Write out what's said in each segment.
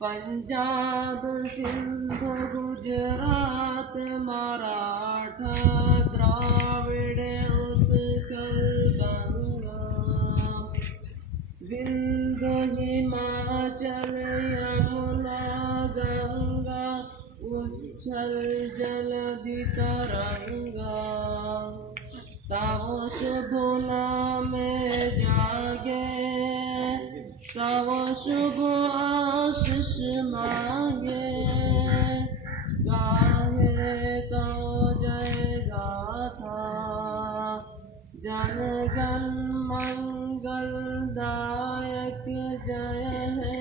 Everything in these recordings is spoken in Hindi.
पंजाब सिंध गुजरात मराठा द्राविड़ उत्कल गंगा विंध्य हिमाचल यमुना गंगा उच्छल जलधि तरंगा तव शुभ नाम जागे तव शुभ आशीष मांगे गाहे तो जय गाथा जन गण मंगल दायक जय है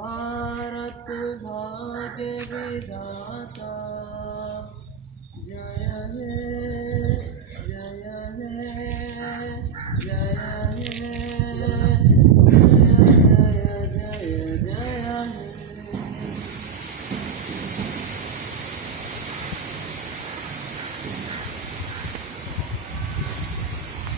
भारत भाग्य विधाता।